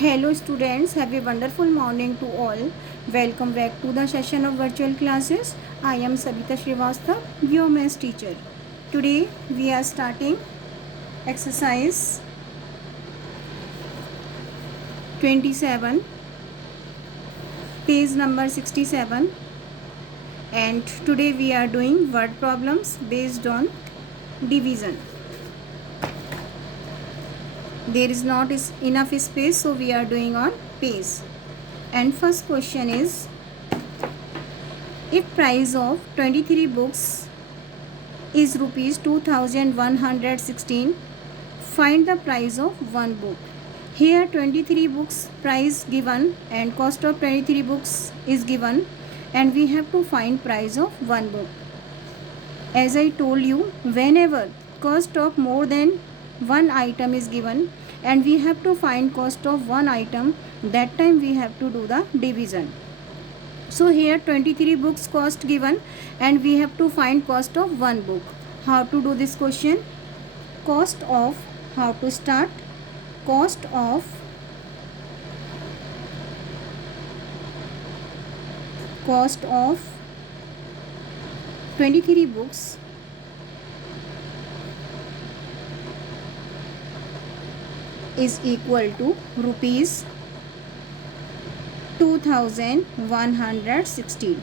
Hello students, have a wonderful morning to all. Welcome back to the session of virtual classes. I am Sabita Srivastav, your maths teacher. Today we are starting exercise 27, page number 67, and today we are doing word problems based on division. There is not enough space, so we are doing on page. And first question is, if price of 23 books is rupees 2116, find the price of one book. Here 23 books price given and cost of 23 books is given, and we have to find price of one book. As I told you, whenever cost of more than one item is given and we have to find cost of one item, that time we have to do the division. So here 23 books cost given and we have to find cost of one book. How to do this question? Cost of, how to start? Cost of 23 books is equal to rupees 2116.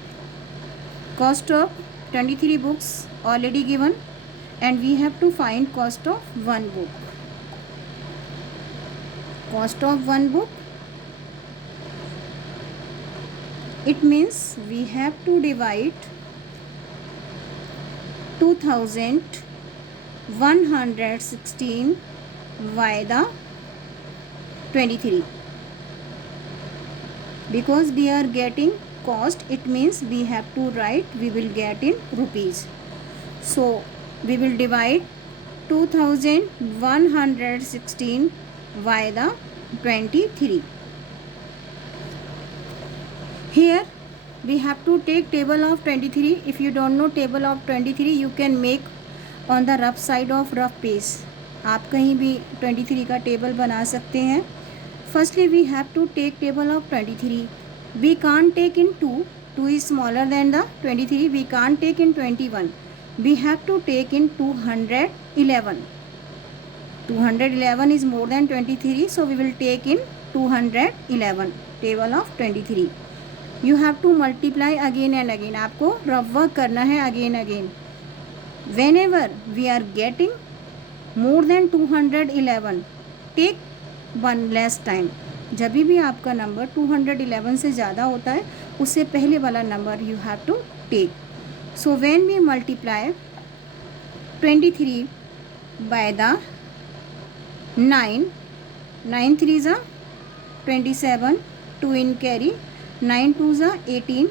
Cost of 23 books already given and we have to find cost of one book. Cost of one book, it means we have to divide 2116 by the 23. Because we are getting cost, it means we have to write, we will get in rupees. So we will divide 2116 by the 23. Here we have to take table of 23. If you don't know table of 23, you can make on the rough side of rough page. आप कहीं भी 23 का table बना सकते हैं. Firstly, we have to take table of 23. We can't take in 2. 2 is smaller than the 23. We can't take in 21. We have to take in 211. 211 is more than 23. So we will take in 211. Table of 23. You have to multiply again and again. आपको rough work करना है again again. Whenever we are getting more than 211, take one less time. जब भी आपका number 211 से ज़्यादा होता है, उससे पहले वाला number you have to take. So when we multiply 23 by the 9, 9 3s are 27, 2 in carry, 9 2s are 18,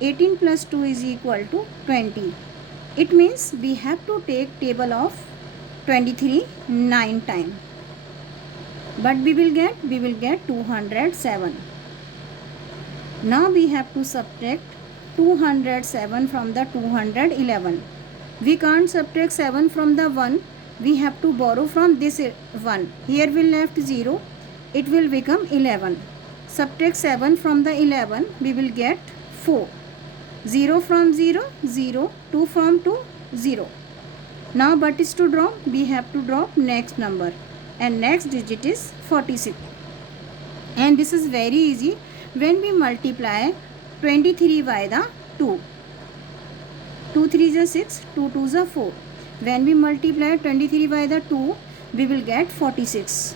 18 plus 2 is equal to 20. It means we have to take table of 23 9 times. But we will get 207. Now we have to subtract 207 from the 211. We can't subtract 7 from the 1. We have to borrow from this 1. Here we left 0. It will become 11. Subtract 7 from the 11. We will get 4. 0 from 0, 0. 2 from 2, 0. Now but is to drop. We have to drop next number. And next digit is 46. And this is very easy. When we multiply 23 by the 2. 2 3s are 6, 2 2s are 4. When we multiply 23 by the 2, we will get 46.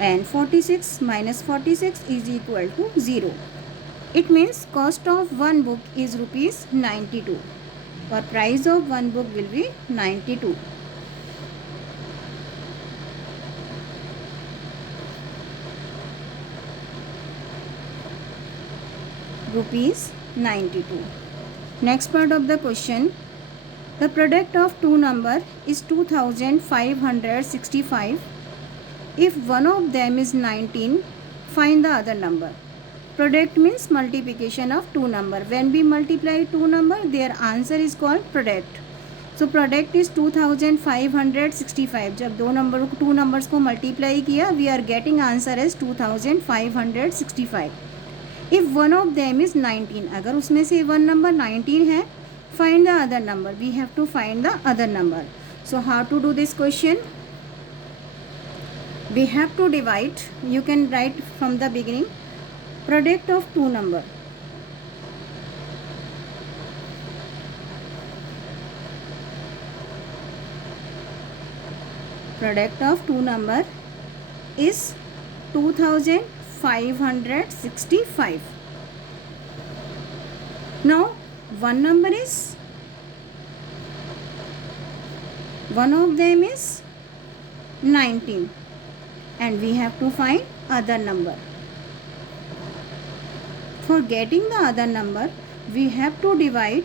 And 46 minus 46 is equal to 0. It means cost of one book is rupees 92. Or price of one book will be 92. Rupees 92. Next part of the question. The product of two number is 2565. If one of them is 19, find the other number. Product means multiplication of two number. When we multiply two number, their answer is called product. So product is 2565. जब two numbers को multiply किया, we are getting answer is 2565. If one of them is 19, अगर उसमें से one number 19 है, find the other number. We have to find the other number. So how to do this question? We have to divide. You can write from the beginning. Product of two number. Product of two number is 2565. Now one number is, one of them is 19. And we have to find other number. For getting the other number, we have to divide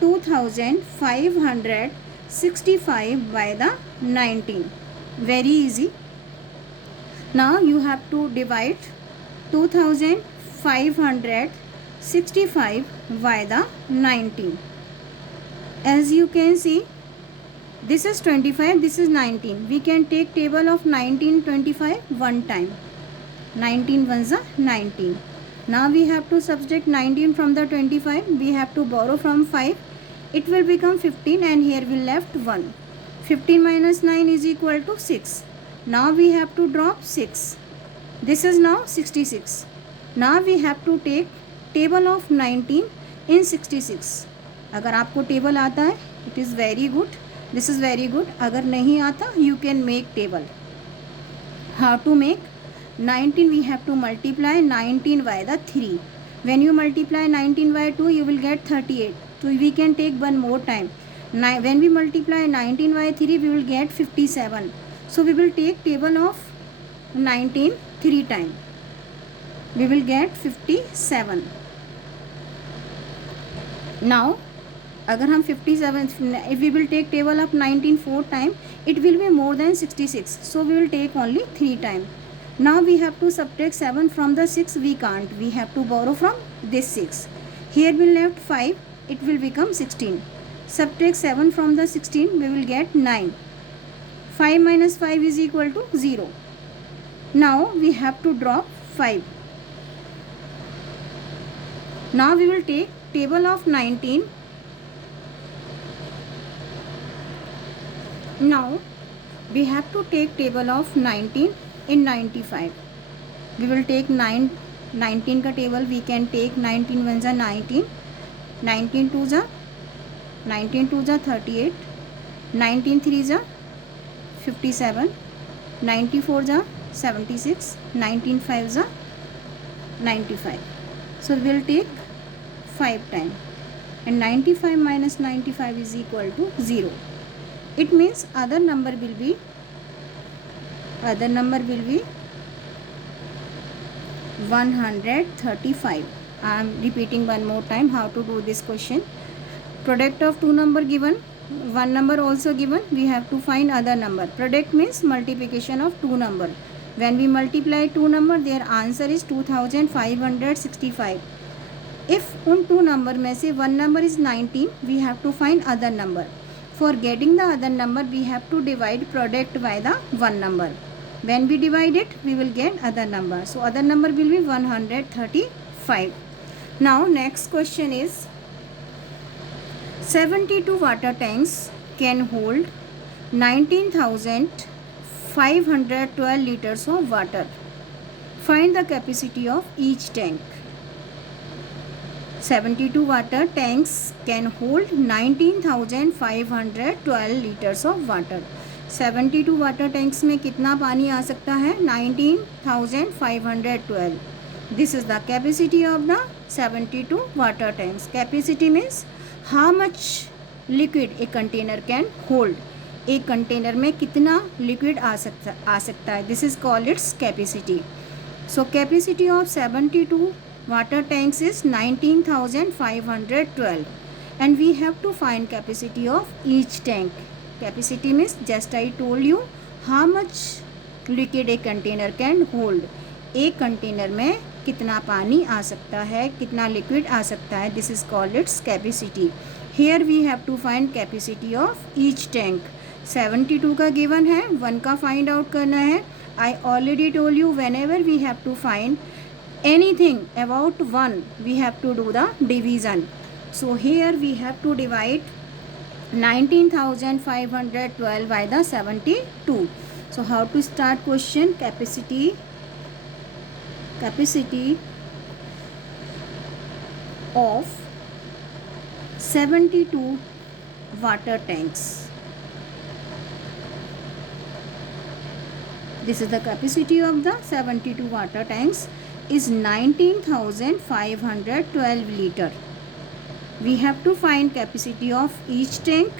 2565 by the 19. Very easy. Now you have to divide 2565 by the 19. As you can see, this is 25, this is 19. We can take table of 19, 25 one time. 19 ones are 19. Now we have to subtract 19 from the 25. We have to borrow from 5. It will become 15 and here we left 1. 15 minus 9 is equal to 6. Now we have to drop 6. This is now 66. Now we have to take table of 19 in 66. अगर आपको table आता है, it is very good. This is very good. अगर नहीं आता, you can make table. How to make? 19 we have to multiply 19 by the 3. When you multiply 19 by 2, you will get 38. So we can take one more time. When we multiply 19 by 3, we will get 57. So we will take table of 19 3 times. We will get 57. Now अगर हम 57, if we will take table of 19 4 times, it will be more than 66. So we will take only 3 times. Now we have to subtract 7 from the 6. We can't. We have to borrow from this 6. Here we left 5. It will become 16. Subtract 7 from the 16. We will get 9. 5 minus 5 is equal to 0. Now we have to drop 5. Now we will take table of 19. Now we have to take table of 19 in 95. We will take 19 का table. We can take 19 ones are 19, 19 twos are 38, 19 threes are 57, 94 are 76, 19 fives are 95. So we will take 5 times, and 95 minus 95 is equal to 0. It means other number will be 135. I am repeating one more time how to do this question. Product of two number given, one number also given. We have to find other number. Product means multiplication of two number. When we multiply two number, their answer is 2565. If उन two number में से one number is 19, we have to find other number. For getting the other number, we have to divide product by the one number. When we divide it, we will get other number. So other number will be 135. Now next question is, 72 water tanks can hold 19,512 liters of water. Find the capacity of each tank. 72 water tanks can hold 19,512 liters of water. 72 water tanks में कितना पानी आ सकता है? 19,512. This is the capacity of the 72 water tanks. Capacity means how much liquid a container can hold. एक container में कितना liquid आ सकता है. This is called its capacity. So capacity of 72 water tanks is 19,512, and we have to find capacity of each tank. Capacity means just I told you how much liquid a container can hold. एक container में कितना पानी आ सकता है, कितना liquid आ सकता है. This is called its capacity. Here we have to find capacity of each tank. 72 का given है, 1 का find out करना है. I already told you whenever we have to find anything about 1, we have to do the division. So here we have to divide 19,512 by the 72. So how to start question? Capacity of 72 water tanks. This is the capacity of the 72 water tanks is 19,512 liter. We have to find capacity of each tank.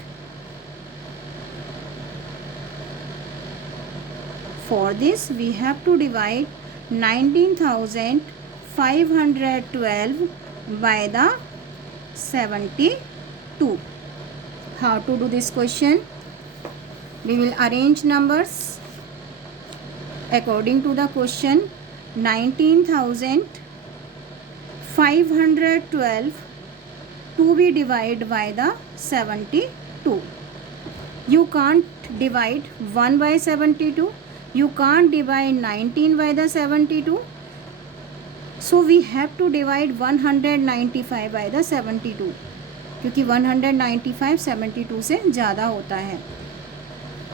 For this we have to divide 19,512 by the 72. How to do this question? We will arrange numbers according to the question. 19,512 to be divided by the 72. You can't divide 1 by 72. You can't divide 19 by the 72. So we have to divide 195 by the 72, क्योंकि 195 72 से ज़्यादा होता है.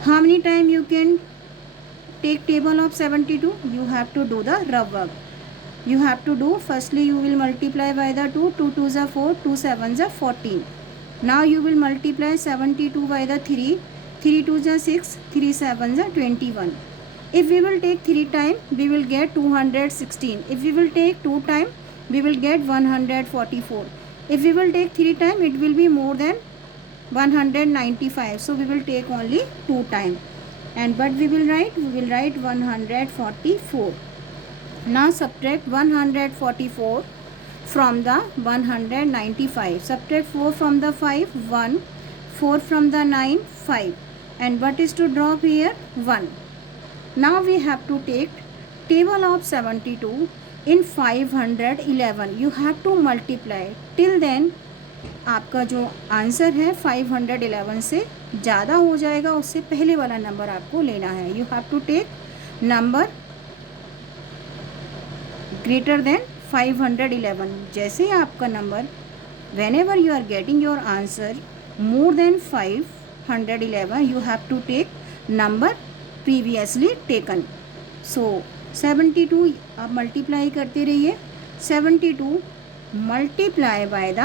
How many time you can take table of 72? You have to do the rough work. You have to do, firstly you will multiply by the 2. 2 2s are 4, 2 7s are 14. Now you will multiply 72 by the 3. 3 2s are 6, 3 7s are 21. If we will take 3 time, we will get 216. If we will take 2 time, we will get 144. If we will take 3 time, it will be more than 195. So we will take only 2 time. And what we will write? We will write 144. Now subtract 144 from the 195. Subtract 4 from the 5, 1. 4 from the 9, 5. And what is to drop here? 1. Now we have to take table of 72 in 511. You have to multiply. Till then आपका जो answer है 511 से ज़्यादा हो जाएगा, उससे पहले वाला नंबर आपको लेना है. You have to take number greater than 511. जैसे ही आपका number whenever you are getting your answer more than 511, you have to take number previously taken. So 72 आप मल्टीप्लाई करते रहिए. 72 multiply by the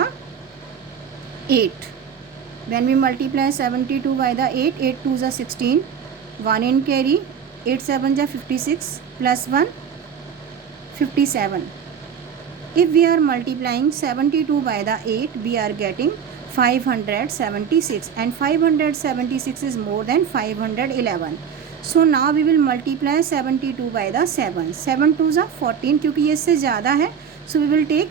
8. When we multiply 72 by the 8, 8 2s are 16, 1 in carry, 8 7s are 56, plus 1, 57. If we are multiplying 72 by the 8, we are getting 576, and 576 is more than 511. So now we will multiply 72 by the 7. 7 2s are 14, क्योंकि ये इससे ज़्यादा है, so we will take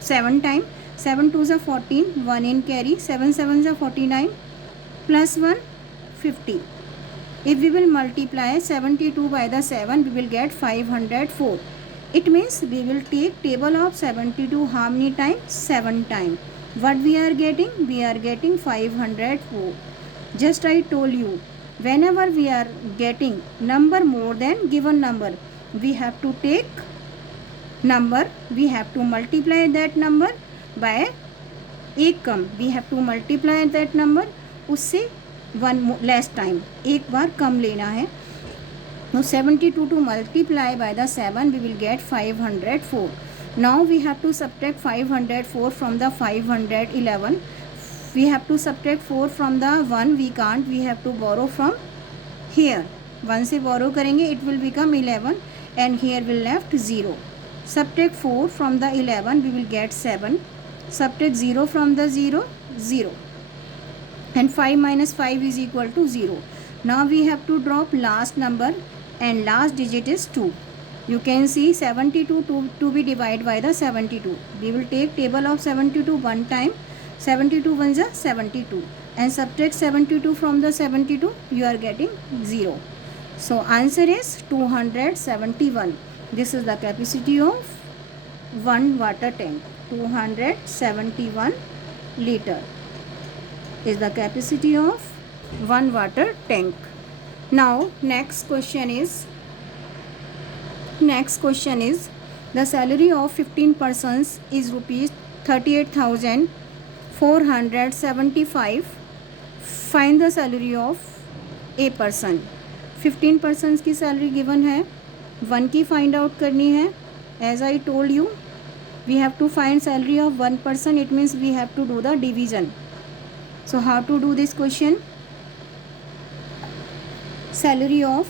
7 time. 7 2s are 14, 1 in carry, 7 7s are 49, plus 1, 50. If we will multiply 72 by the 7, we will get 504. It means we will take table of 72 how many times? 7 times. What we are getting? We are getting 504. Just I told you, whenever we are getting number more than given number, we have to take number, we have to multiply that number by एक कम. We have to multiply that number, उससे 1 less time, एक बार कम लेना है. Now 72 to multiply by the 7, we will get 504. Now we have to subtract 504 from the 511. We have to subtract 4 from the 1. We can't. We have to borrow from here. 1 से borrow करेंगे, it will become 11, and here will left 0. Subtract 4 from the 11, we will get 7. Subtract 0 from the 0, 0. And 5 minus 5 is equal to 0. Now we have to drop last number, and last digit is 2. You can see 72 to be divided by the 72. We will take table of 72 one time. 72 ones are 72. And subtract 72 from the 72, you are getting 0. So answer is 271. This is the capacity of one water tank. 271 liter is the capacity of one water tank. Now next question is the salary of 15 persons is rupees 38,475. Find the salary of a person. 15 persons की salary given है, 1 की find out करनी है. As I told you, we have to find salary of one person. It means we have to do the division. So how to do this question? Salary of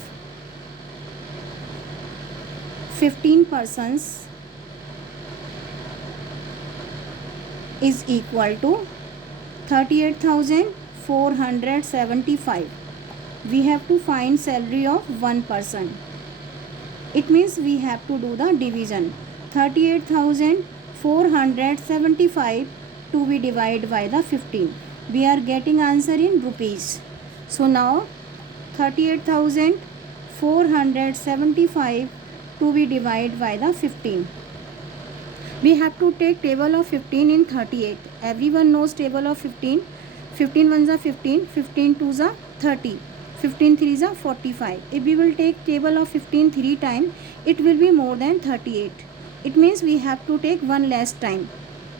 15 persons is equal to 38,475. We have to find salary of one person. It means we have to do the division. 38,475 to be divided by the 15. We are getting answer in rupees. So now 38,475 to be divided by the 15. We have to take table of 15 in 38. Everyone knows table of 15. 15 ones are 15, 15 twos are 30, 15 threes are 45. If we will take table of 15 3 times, it will be more than 38. It means we have to take one less time.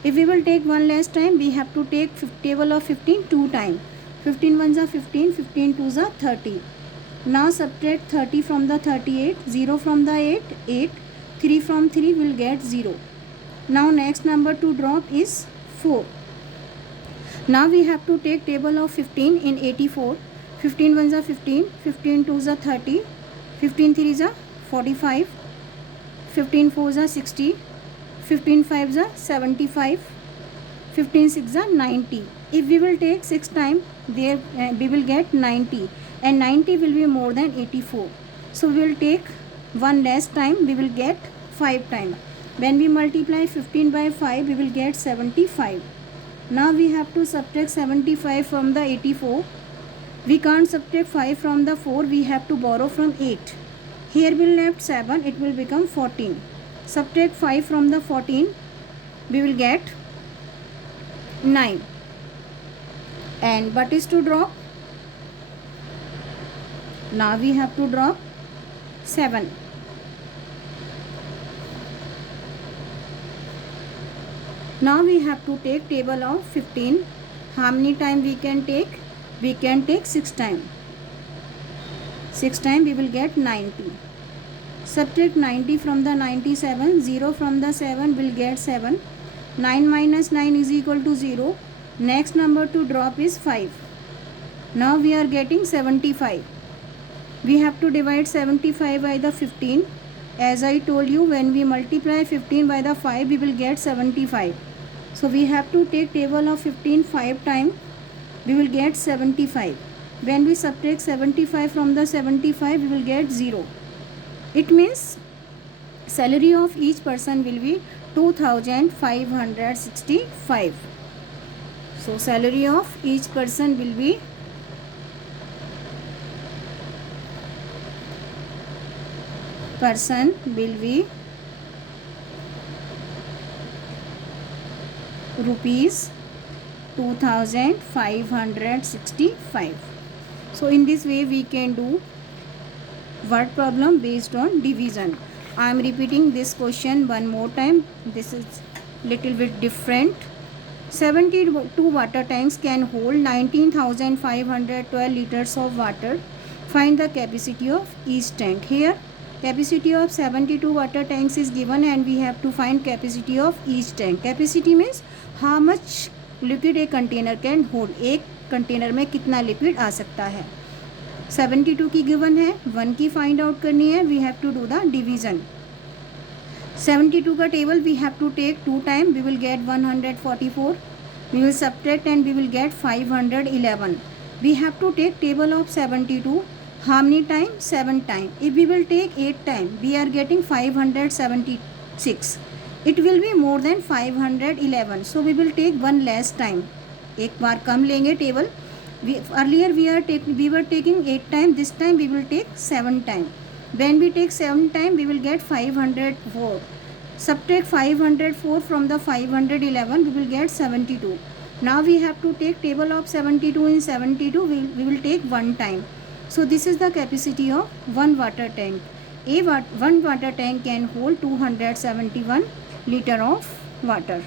If we will take one less time, we have to take table of 15 2 times. 15 ones are 15, 15 twos are 30. Now subtract 30 from the 38, 0 from the 8, 8, 3 from 3 will get 0. Now next number to drop is 4. Now we have to take table of 15 in 84. 15 ones are 15, 15 twos are 30, 15 threes are 45, 15 fours are 60, 15 fives are 75, 15 sixes are 90. If we will take 6 times, there we will get 90, and 90 will be more than 84. So we will take one less time, we will get 5 times. When we multiply 15 by 5, we will get 75. Now we have to subtract 75 from the 84. We can't subtract 5 from the 4, we have to borrow from 8. Here we left 7, it will become 14. Subtract 5 from the 14, we will get 9. And what is to drop? Now we have to drop 7. Now we have to take table of 15. How many times we can take? We can take 6 times. 6 times we will get 90. Subtract 90 from the 97. 0 from the 7 will get 7. 9 minus 9 is equal to 0. Next number to drop is 5. Now we are getting 75. We have to divide 75 by the 15. As I told you, when we multiply 15 by the 5, we will get 75. So we have to take table of 15 5 times. We will get 75. When we subtract 75 from the 75, we will get 0. It means salary of each person will be 2,565. So salary of each person will be rupees 2,565. So in this way we can do word problem based on division. I am repeating this question one more time. This is little bit different. 72 water tanks can hold 19,512 liters of water. Find the capacity of each tank. Here capacity of 72 water tanks is given and we have to find capacity of each tank. Capacity means how much liquid a container can hold. एक container में कितना liquid आ सकता है. 72 की given है, 1 की find out करनी है. We have to do the division. 72 का table we have to take 2 time. We will get 144. We will subtract and we will get 511. We have to take table of 72. How many time? 7 time. If we will take 8 time, we are getting 576. It will be more than 511. So we will take one less time. एक बार कम लेंगे table. Earlier we were taking 8 time. This time we will take 7 time. When we take 7 time, we will get 504. Subtract 504 from the 511, we will get 72. Now we have to take table of 72. In 72 we will take one time. So this is the capacity of one water tank. One water tank can hold 271 liter of water.